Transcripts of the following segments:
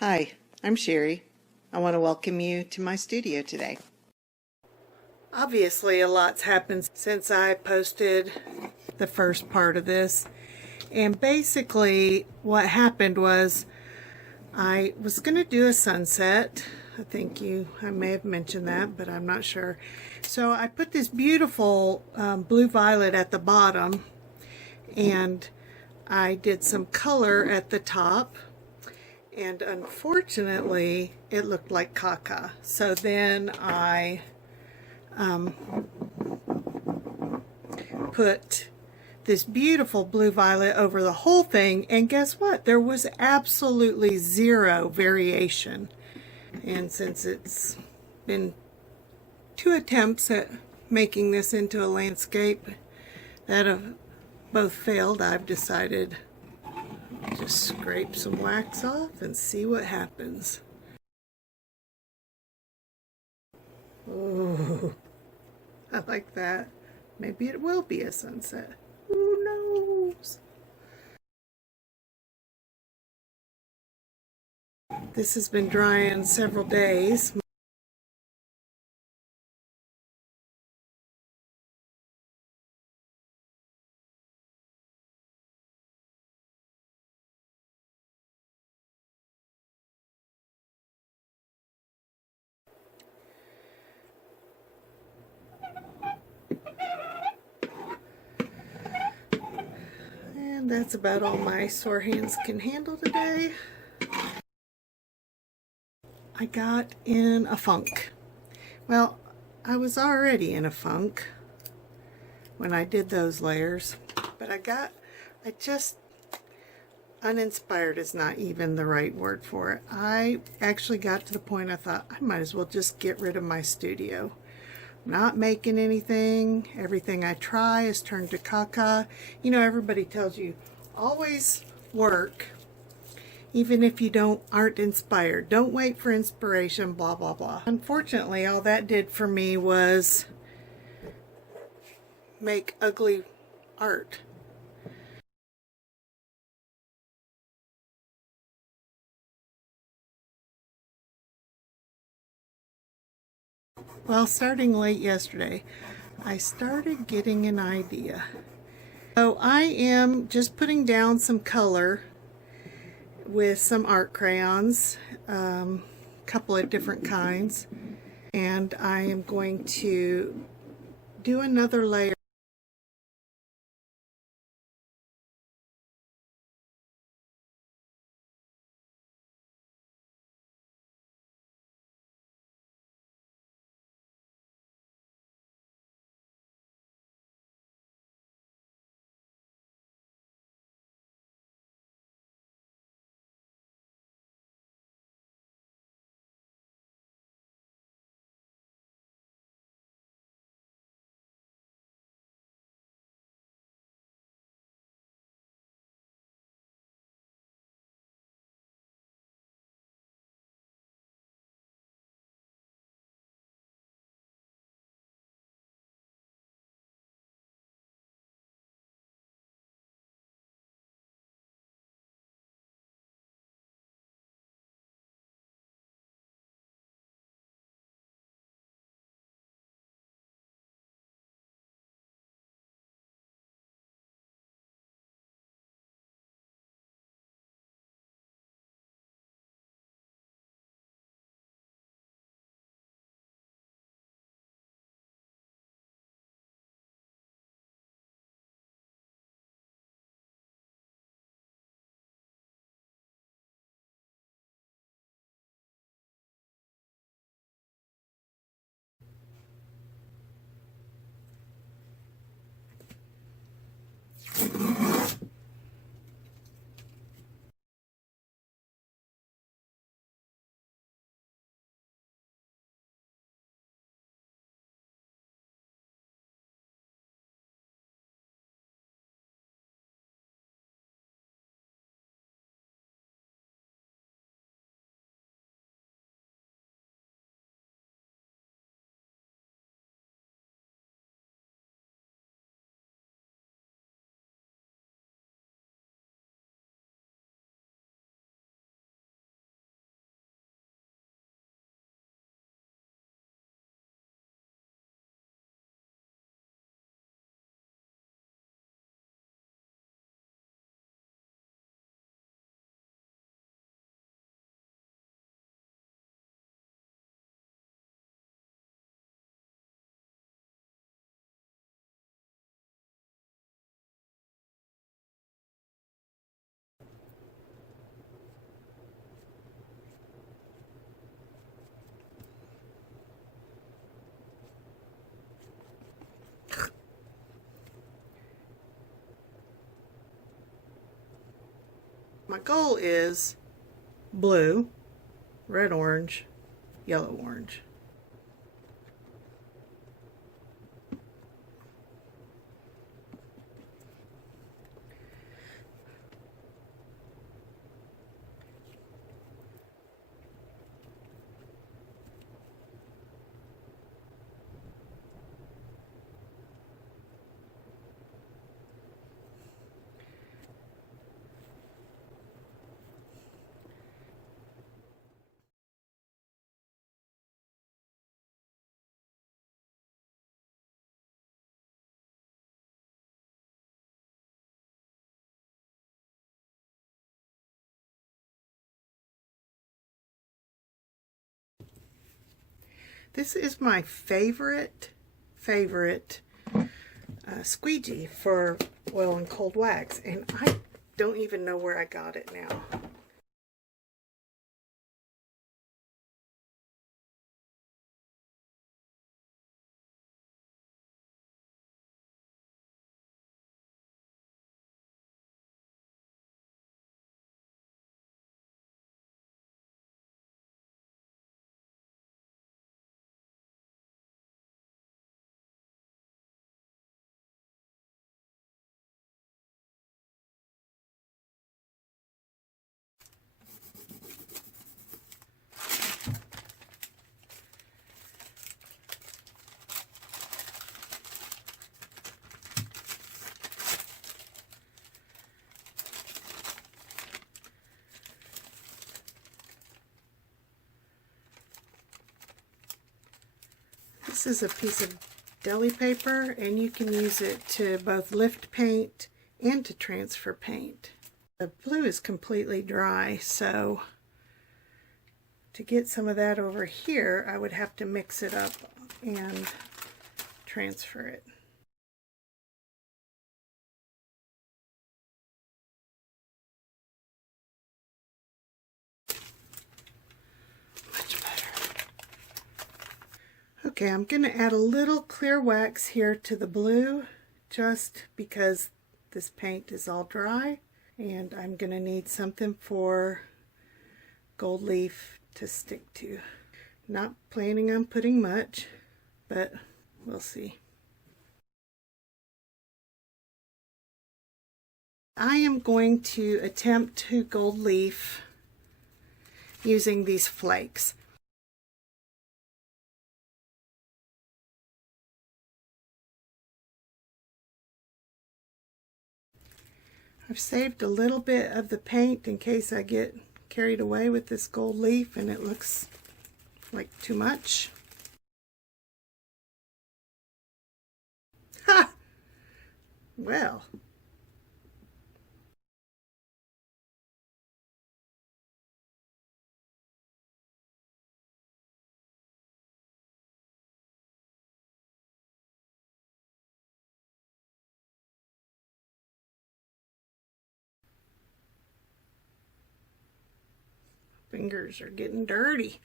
Hi, I'm Sherry. I want to welcome you to my studio today. Obviously, a lot's happened since I posted the first part of this. And basically, what happened was I was going to do a sunset. I may have mentioned that, but I'm not sure. So I put this beautiful blue violet at the bottom, and I did some color at the top. And unfortunately, it looked like caca. So then I put this beautiful blue violet over the whole thing, and guess what? There was absolutely zero variation. And since it's been 2 attempts at making this into a landscape that have both failed, I've decided to just scrape some wax off and see what happens. Oh, I like that. Maybe it will be a sunset. Who knows? This has been drying several days. And that's about all my sore hands can handle today. I got in a funk. Well, I was already in a funk when I did those layers, but uninspired is not even the right word for it. I actually got to the point I thought I might as well just get rid of my studio. I'm not making anything. Everything I try is turned to caca. You know, everybody tells you always work even if you aren't inspired. Don't wait for inspiration, blah, blah, blah. Unfortunately, all that did for me was make ugly art. Well, starting late yesterday, I started getting an idea. So I am just putting down some color with some art crayons, a couple of different kinds, and I am going to do another layer. My goal is blue, red, orange, yellow, orange. This is my favorite squeegee for oil and cold wax, and I don't even know where I got it now. This is a piece of deli paper, and you can use it to both lift paint and to transfer paint. The blue is completely dry, so to get some of that over here, I would have to mix it up and transfer it. Much better. Okay, I'm going to add a little clear wax here to the blue, just because this paint is all dry, and I'm going to need something for gold leaf to stick to. Not planning on putting much, but we'll see. I am going to attempt to gold leaf using these flakes. I've saved a little bit of the paint in case I get carried away with this gold leaf and it looks like too much. Ha! Well. Fingers are getting dirty.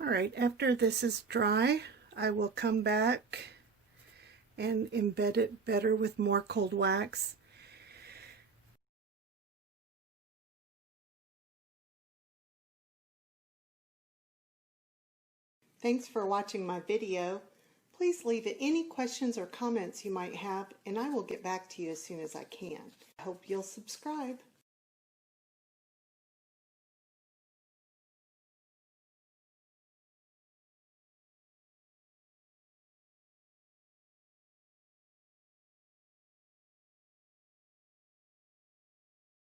Alright, after this is dry, I will come back and embed it better with more cold wax. Thanks for watching my video. Please leave any questions or comments you might have, and I will get back to you as soon as I can. I hope you'll subscribe.